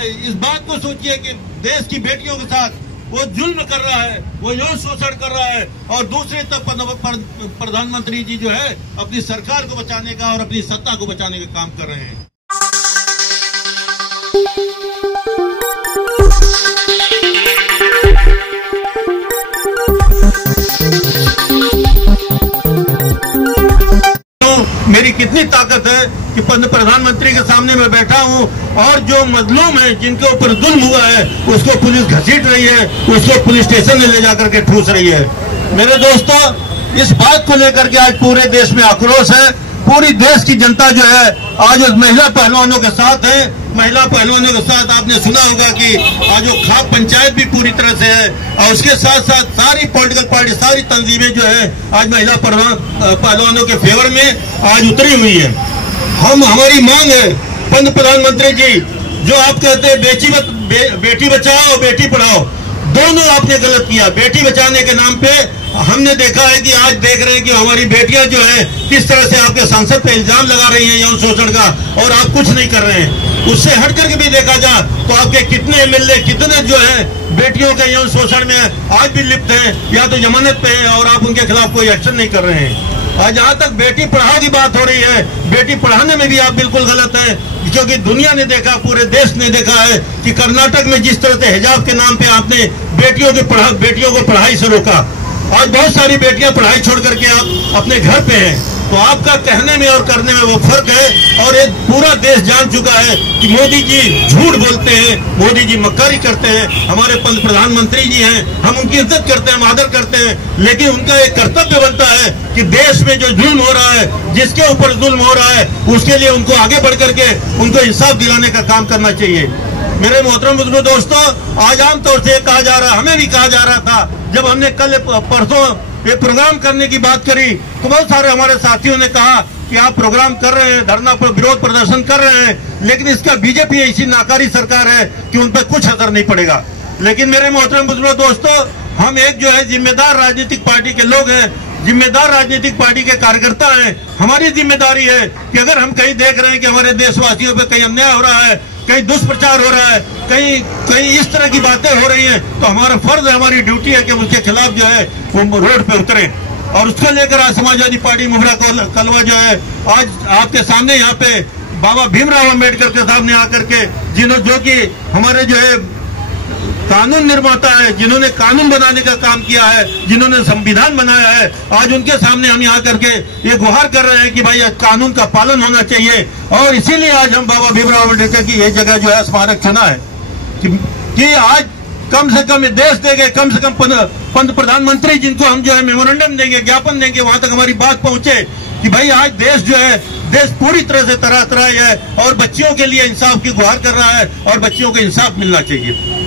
इस बात को सोचिए कि देश की बेटियों के साथ वो जुल्म कर रहा है, वो यौन शोषण कर रहा है, और दूसरी तरफ प्रधानमंत्री जी जो है अपनी सरकार को बचाने का और अपनी सत्ता को बचाने का काम कर रहे हैं। मेरी कितनी ताकत है कि प्रधानमंत्री के सामने मैं बैठा हूं और जो मजलूम है, जिनके ऊपर जुल्म हुआ है, उसको पुलिस घसीट रही है, उसको पुलिस स्टेशन में ले जाकर के ठूस रही है। मेरे दोस्तों, इस बात को लेकर के आज पूरे देश में आक्रोश है। पूरी देश की जनता जो है आज उस महिला पहलवानों के साथ है। महिला पहलवानों के साथ आपने सुना होगा कि आज वो खाप पंचायत भी पूरी तरह से है, और उसके साथ साथ सारी पॉलिटिकल पार्टी, सारी तंजीमें जो है आज महिला पहलवानों के फेवर में आज उतरी हुई है। हमारी मांग है प्रधानमंत्री जी, जो आप कहते हैं बेटी बचाओ बेटी पढ़ाओ, दोनों आपने गलत किया। बेटी बचाने के नाम पे हमने देखा है कि आज देख रहे हैं कि हमारी बेटियां जो है किस तरह से आपके सांसद पे इल्जाम लगा रही हैं यौन शोषण का, और आप कुछ नहीं कर रहे हैं। उससे हट करके भी देखा जाए तो आपके कितने एमएलए, कितने जो है बेटियों के यौन शोषण में आज भी लिप्त हैं, या तो जमानत पे हैं, और आप उनके खिलाफ कोई एक्शन नहीं कर रहे हैं। आज जहाँ तक बेटी पढ़ाओ की बात हो रही है, बेटी पढ़ाने में भी आप बिल्कुल गलत है, क्योंकि दुनिया ने देखा, पूरे देश ने देखा है कि कर्नाटक में जिस तरह से हिजाब के नाम पे आपने बेटियों को पढ़ाई से रोका। आज बहुत सारी बेटियां पढ़ाई छोड़ करके आप अपने घर पे हैं। तो आपका कहने में और करने में वो फर्क है, और एक पूरा देश जान चुका है कि मोदी जी झूठ बोलते हैं, मोदी जी मक्कारी करते हैं। हमारे प्रधानमंत्री जी हैं, हम उनकी इज्जत करते हैं, हम आदर करते हैं, लेकिन उनका एक कर्तव्य बनता है कि देश में जो जुल्म हो रहा है, जिसके ऊपर जुल्म हो रहा है, उसके लिए उनको आगे बढ़ करके उनको इंसाफ दिलाने का काम करना चाहिए। मेरे मोहतरम बुजुर्ग दोस्तों, आज आमतौर से कहा जा रहा, हमें भी कहा जा रहा था, जब हमने कल परसों ये प्रोग्राम करने की बात करी तो बहुत सारे हमारे साथियों ने कहा कि आप प्रोग्राम कर रहे हैं, धरना पर विरोध प्रदर्शन कर रहे हैं, लेकिन इसका बीजेपी ऐसी नाकारी सरकार है कि उन पर कुछ असर नहीं पड़ेगा। लेकिन मेरे मोहतरम बुजुर्ग दोस्तों, हम एक जो है जिम्मेदार राजनीतिक पार्टी के लोग हैं, जिम्मेदार राजनीतिक पार्टी के कार्यकर्ता हैं। हमारी जिम्मेदारी है कि अगर हम कहीं देख रहे हैं कि हमारे देशवासियों पे कहीं अन्याय हो रहा है, कहीं दुष्प्रचार हो रहा है, कहीं इस तरह की बातें हो रही हैं, तो हमारा फर्ज है, हमारी ड्यूटी है कि उसके खिलाफ जो है वो रोड पे उतरे। और उसको लेकर आज समाजवादी पार्टी मुहरा कलवा जो है आज आपके सामने यहाँ पे बाबा भीमराव अम्बेडकर के सामने आकर के, जो कि हमारे जो है कानून निर्माता है, जिन्होंने कानून बनाने का काम किया है, जिन्होंने संविधान बनाया है, आज उनके सामने हम यहाँ करके ये गुहार कर रहे हैं कि भाई कानून का पालन होना चाहिए। और इसीलिए आज हम बाबा भीमराव अम्बेडकर की ये जगह जो है स्मारक चुना है कि आज कम से कम देश देंगे, कम से कम प्रधानमंत्री जिनको हम जो है मेमोरेंडम देंगे, ज्ञापन देंगे, वहां तक हमारी बात पहुंचे कि भाई आज देश जो है, देश पूरी तरह से तरातराई है और बच्चियों के लिए इंसाफ की गुहार कर रहा है, और बच्चियों को इंसाफ मिलना चाहिए।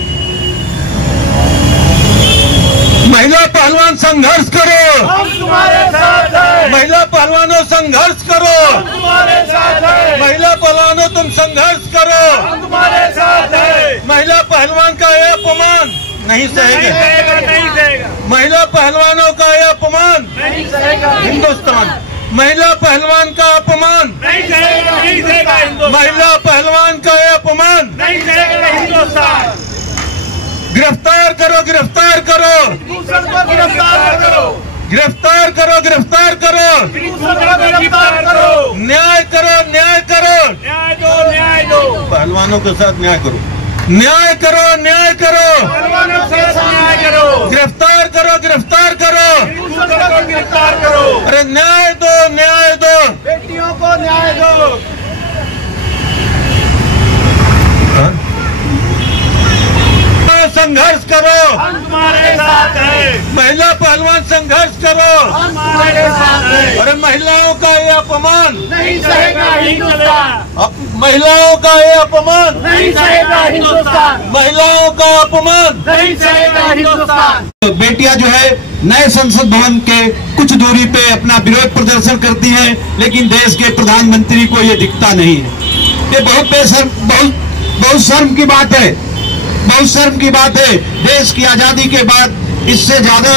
महिला पहलवान संघर्ष करो, हम तुम्हारे साथ हैं। महिला पहलवानों संघर्ष करो, हम तुम्हारे साथ हैं। महिला पहलवानों तुम संघर्ष करो, हम तुम्हारे साथ हैं। महिला पहलवान का यह अपमान नहीं सहेंगे, नहीं सहेगा। महिला पहलवानों का यह अपमान नहीं सहेगा हिंदुस्तान, महिला पहलवान का अपमान नहीं सहेगा, नहीं सहेगा हिंदुस्तान, महिला पहलवान का यह अपमान नहीं सहेगा हिंदुस्तान। गिरफ्तार करो, गिरफ्तार करो, दूसरों को गिरफ्तार करो, गिरफ्तार करो, गिरफ्तार करो, दूसरों को गिरफ्तार करो, न्याय करो, न्याय करो, न्याय दो, न्याय दो, पहलवानों के साथ न्याय करो, न्याय करो, न्याय करो, पहलवानों से न्याय करो, गिरफ्तार करो, गिरफ्तार करो, दूसरों को गिरफ्तार करो, अरे न्याय दो, न्याय दो, बेटियों को न्याय दो। संघर्ष करो, हम तुम्हारे साथ हैं। महिला पहलवान संघर्ष करो, हम तुम्हारे साथ हैं। अरे महिलाओं का ये अपमान नहीं सहेगा हिंदुस्तान, महिलाओं का ये अपमान नहीं सहेगा हिंदुस्तान, महिलाओं का अपमान नहीं सहेगा हिंदुस्तान। बेटियां जो है नए संसद भवन के कुछ दूरी पे अपना विरोध प्रदर्शन करती हैं, लेकिन देश के प्रधानमंत्री को ये दिखता नहीं है। ये बहुत शर्म की बात है, बहुत शर्म की बात है। देश की आजादी के बाद इससे ज्यादा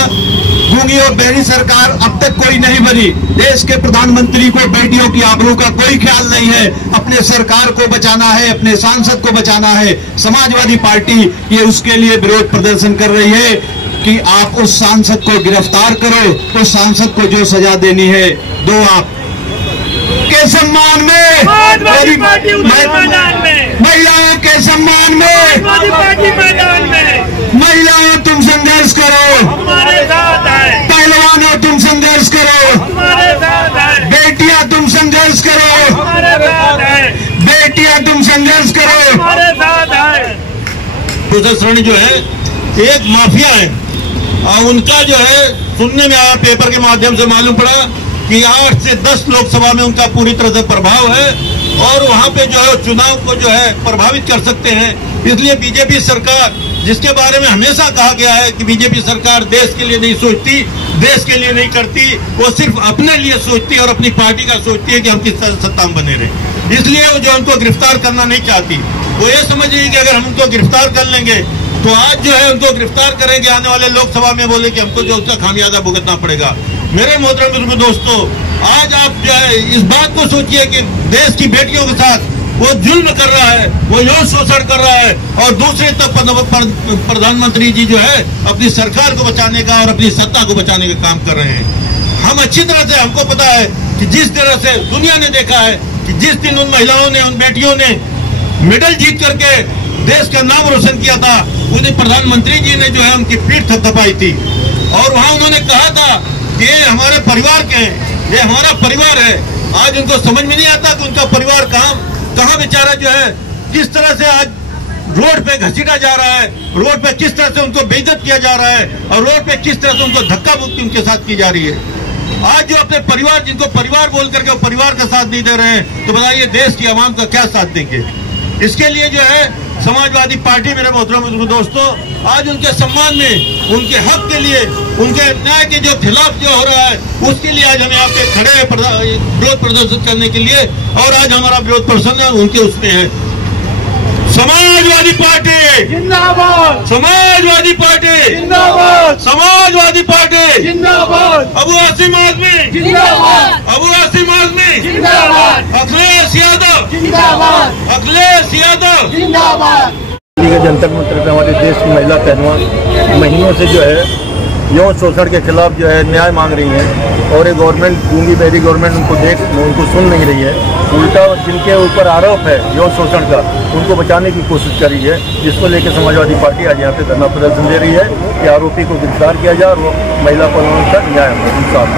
गूंगी और बहरी सरकार अब तक कोई नहीं बनी। देश के प्रधानमंत्री को बेटियों की आबरू का कोई ख्याल नहीं है। अपने सरकार को बचाना है, अपने सांसद को बचाना है। समाजवादी पार्टी ये उसके लिए विरोध प्रदर्शन कर रही है कि आप उस सांसद को गिरफ्तार करो, उस सांसद को जो सजा देनी है दो। आप के सम्मान में, महिलाओं के सम्मान में, महिलाओं तुम संघर्ष करो, पहलवानों तुम संघर्ष करो, बेटियां तुम संघर्ष करो, बेटियां तुम संघर्ष करो। श्रेणी जो है एक माफिया है और उनका जो है सुनने में आया, पेपर के माध्यम से मालूम पड़ा कि 8 से 10 लोकसभा में उनका पूरी तरह से प्रभाव है और वहां पे जो है चुनाव को जो है प्रभावित कर सकते हैं। इसलिए बीजेपी सरकार, जिसके बारे में हमेशा कहा गया है कि बीजेपी सरकार देश के लिए नहीं सोचती, देश के लिए नहीं करती, वो सिर्फ अपने लिए सोचती है और अपनी पार्टी का सोचती है कि हम किस तरह सत्ता में बने रहे। इसलिए वो जो उनको गिरफ्तार करना नहीं चाहती, वो ये समझ रही है कि अगर हम उनको गिरफ्तार कर लेंगे तो आज जो है उनको गिरफ्तार करेंगे, आने वाले लोकसभा में बोले कि हमको जो उसका खामियाजा भुगतना पड़ेगा। मेरे मोहतरम दोस्तों, आज आप जो है इस बात को सोचिए कि देश की बेटियों के साथ वो जुल्म कर रहा है, वो यौन शोषण कर रहा है और दूसरे तरफ प्रधानमंत्री जी जो है अपनी सरकार को बचाने का और अपनी सत्ता को बचाने का काम कर रहे हैं। हम अच्छी तरह से, हमको पता है कि जिस तरह से दुनिया ने देखा है कि जिस दिन उन महिलाओं ने, उन बेटियों ने मेडल जीत करके देश का नाम रोशन किया था, उस दिन प्रधानमंत्री जी ने जो है उनकी पीठ थपथपाई थी और वहां उन्होंने कहा था कि ये हमारे परिवार के हैं, ये हमारा परिवार है। आज उनको समझ में नहीं आता कि उनका परिवार कहाँ बेचारा जो है किस तरह से आज रोड पे घसीटा जा रहा है, रोड पे किस तरह से उनको बेइज्जत किया जा रहा है और रोड पे किस तरह से उनको धक्का मुक्की उनके साथ की जा रही है। आज जो अपने परिवार, जिनको परिवार बोल करके वो परिवार का साथ नहीं दे रहे हैं, तो बताइए देश की आवाम का क्या साथ देंगे। इसके लिए जो है समाजवादी पार्टी, मेरे मोहतरम दोस्तों, आज उनके सम्मान में, उनके हक के लिए, उनके न्याय के जो खिलाफ जो हो रहा है, उसके लिए आज हम यहाँ पे खड़े हैं विरोध प्रदर्शन करने के लिए। और आज हमारा विरोध प्रदर्शन उनके उसमें है। समाजवादी पार्टी जिंदाबाद, समाजवादी पार्टी जिंदाबाद, समाजवादी पार्टी जिंदाबाद, अबू आसिम आजमी जिंदाबाद, अबू आसिम आजमी जिंदाबाद, अखिलेश यादव जिंदाबाद, अखिलेश यादव जिंदाबाद। जंतर मंतर पे हमारे देश की महिला पहलवान महीनों से जो है यौन शोषण के खिलाफ जो है न्याय मांग रही हैं और ये गवर्नमेंट, गूंगी बहरी गवर्नमेंट उनको सुन नहीं रही है। उल्टा जिनके ऊपर आरोप है यौन शोषण का, उनको बचाने की कोशिश कर रही है, जिसको लेकर समाजवादी पार्टी आज यहाँ पे धरना प्रदर्शन दे रही है कि आरोपी को गिरफ्तार किया जाए और वो महिला पहलवान का न्याय इंसाफ।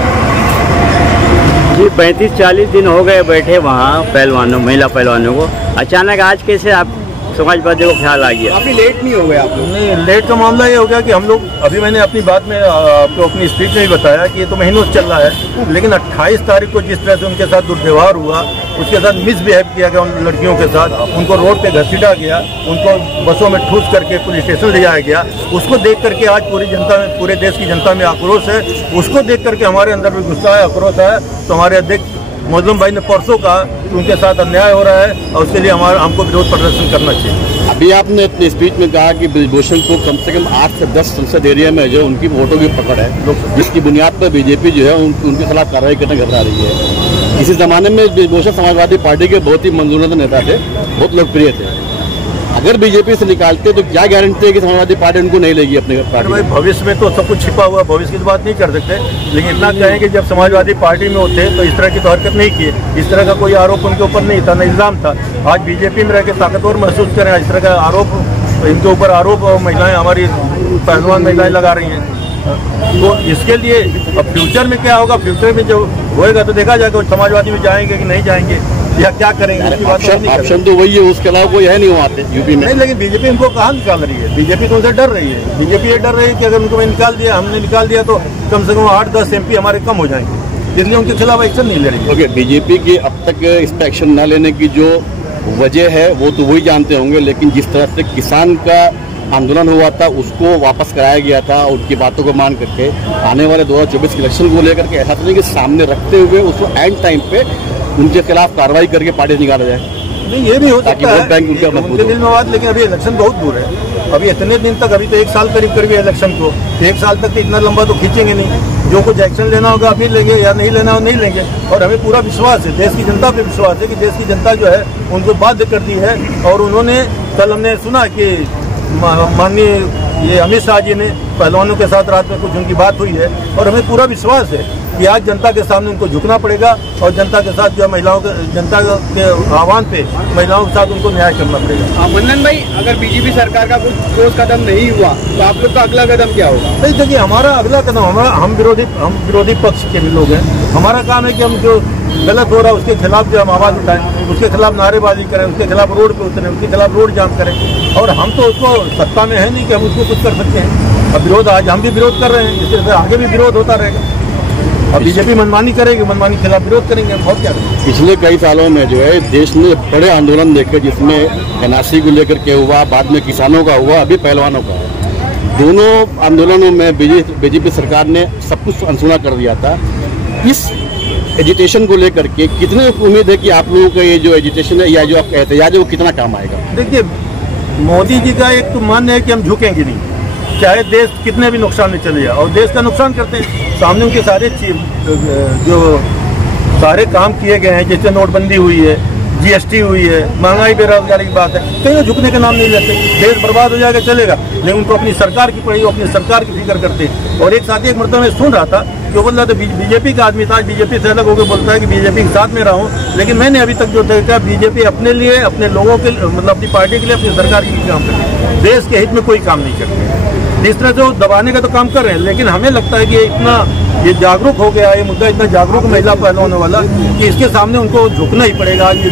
जी 35-40 दिन हो गए बैठे वहाँ पहलवानों, महिला पहलवानों को, अचानक आज कैसे आप समाजवादी को ख्याल आ गया? काफी लेट नहीं हो गए आप लोग? नहीं, लेट का मामला ये हो गया कि हम लोग, अभी मैंने अपनी बात में आपको अपनी स्पीच में भी बताया कि ये तो महीनों से चल रहा है, लेकिन 28 तारीख को जिस तरह से उनके साथ दुर्व्यवहार हुआ, उसके साथ मिसबिहेव किया गया, उन लड़कियों के साथ उनको रोड पे घसीटा गया, उनको बसों में ठूस करके पुलिस स्टेशन ले जाया गया, उसको देख करके आज पूरी जनता में, पूरे देश की जनता में आक्रोश है। उसको देख करके हमारे अंदर भी गुस्सा है, आक्रोश है। तो हमारे अध्यक्ष मजलूम भाई ने परसों कहा कि उनके साथ अन्याय हो रहा है और उसके लिए हमको विरोध प्रदर्शन करना चाहिए। अभी आपने अपनी स्पीच में कहा कि ब्रिजभूषण को कम से कम 8 से 10 संसद एरिया में जो उनकी वोटों की पकड़ है, जिसकी बुनियाद पर बीजेपी जो है उनके खिलाफ कार्रवाई करने घबरा रही है। इसी जमाने में ब्रिजभूषण समाजवादी पार्टी के बहुत ही मंजूरदा नेता थे, बहुत लोकप्रिय थे। अगर बीजेपी से निकालते तो क्या गारंटी है कि समाजवादी पार्टी उनको नहीं लेगी अपने पार्टी में? भविष्य में तो सब कुछ छिपा हुआ, भविष्य की बात नहीं कर सकते, लेकिन इतना कहें कि जब समाजवादी पार्टी में होते तो इस तरह की तो हरकत नहीं की, इस तरह का कोई आरोप उनके ऊपर नहीं था, न इल्जाम था। आज बीजेपी में रह के ताकतवर महसूस करें, इस तरह का आरोप, इनके ऊपर आरोप महिलाएं, हमारी पहलवान महिलाएं लगा रही हैं। तो इसके लिए अब फ्यूचर में क्या होगा, फ्यूचर में जो होएगा तो देखा जाएगा, समाजवादी में जाएंगे कि नहीं जाएंगे या क्या करेंगे। ऑप्शन तो वही है, उसके अलावा कोई है नहीं वहाँ पे यूपी में। नहीं, लेकिन बीजेपी इनको कहाँ निकाल रही है? बीजेपी तो उनसे डर रही है। बीजेपी ये डर रही है कि अगर उनको निकाल दिया, हमने निकाल दिया तो कम से कम 8-10 MP हमारे कम हो जाएंगे, इसलिए उनके खिलाफ एक्शन नहीं ले रही है। ओके, बीजेपी की अब तक इस पर एक्शन न लेने की जो वजह है वो तो वही जानते होंगे, लेकिन जिस तरह से किसान का आंदोलन हुआ था उसको वापस कराया गया था, उनकी बातों को मान करके आने वाले 2024 इलेक्शन को लेकर के ऐसा नहीं कि सामने रखते हुए उसको एंड टाइम पे उनके खिलाफ कार्रवाई करके पार्टी निकाला जाए। नहीं, ये भी हो सकता है उनके दिल में बात, लेकिन अभी इलेक्शन बहुत दूर है। अभी इतने दिन तक, अभी तो 1 साल करीब इलेक्शन को, 1 साल तक तो इतना लंबा तो खींचेंगे नहीं। जो कुछ एक्शन लेना होगा अभी लेंगे, या नहीं लेना हो नहीं लेंगे। और हमें पूरा विश्वास है, देश की जनता पे विश्वास है कि देश की जनता जो है उनको बाध्य कर दी है। और उन्होंने कल हमने सुना कि माननीय ये अमित शाह जी ने पहलवानों के साथ रात में कुछ उनकी बात हुई है, और हमें पूरा विश्वास है कि आज जनता के सामने उनको झुकना पड़ेगा और जनता के साथ जो है महिलाओं के, जनता के आह्वान पे महिलाओं के साथ उनको न्याय करना पड़ेगा। मन्नन भाई, अगर बीजेपी सरकार का कुछ ठोस कदम नहीं हुआ तो आप लोग का अगला कदम क्या होगा? नहीं देखिए, हमारा अगला कदम, हम विरोधी पक्ष के भी लोग हैं। हमारा काम है कि हम जो गलत हो रहा है उसके खिलाफ जो हम आवाज उठाएं, उसके खिलाफ नारेबाजी करें, उसके खिलाफ रोड पे उतरें, उसके खिलाफ रोड जाम करें। और हम तो उसको सत्ता में है नहीं कि हम उसको कुछ कर सकते हैं। अब विरोध, आज हम भी विरोध कर रहे हैं, इस तरह से आगे भी विरोध होता रहेगा। अब बीजेपी मनमानी करेगी, मनमानी के खिलाफ विरोध करेंगे, हम बहुत क्या करेंगे। पिछले कई सालों में जो है देश में बड़े आंदोलन देखे, जिसमें एनआरसी को लेकर के हुआ, बाद में किसानों का हुआ, अभी पहलवानों का है। दोनों आंदोलनों में बीजेपी सरकार ने सब कुछ अनसुना कर दिया था। इस एजुटेशन को लेकर के कितने उम्मीद है कि आप लोगों का ये जो एजुटेशन है या जो आप एहतजाज है वो कितना काम आएगा? देखिए, मोदी जी का एक तो मान्य है कि हम झुकेंगे नहीं, चाहे देश कितने भी नुकसान में चले जाए। और देश का नुकसान करते हैं, सामने उनके सारे जो सारे काम किए गए हैं, जैसे नोटबंदी हुई है, जीएसटी हुई है, महंगाई बेरोजगारी की बात है, कहीं झुकने का नाम नहीं लेते। देश बर्बाद हो जाएगा चलेगा, लेकिन उनको अपनी सरकार की पड़ी, वो अपनी सरकार की फिक्र करते हैं। और एक साथी एक मरतबा मैं सुन रहा था कि बोल रहा था बीजेपी का आदमी था, बीजेपी से अलग होकर बोलता है कि बीजेपी के साथ में रहा हूँ, लेकिन मैंने अभी तक जो देखा बीजेपी अपने लिए, अपने लोगों के, मतलब अपनी पार्टी के लिए, अपनी सरकार के लिए काम करती है, देश के हित में कोई काम नहीं करते। जिस तरह से वो दबाने का तो काम कर रहे हैं, लेकिन हमें लगता है कि ये जागरूक हो गया, ये मुद्दा इतना जागरूक महिला पहलवानों वाला कि इसके सामने उनको झुकना ही पड़ेगा। ये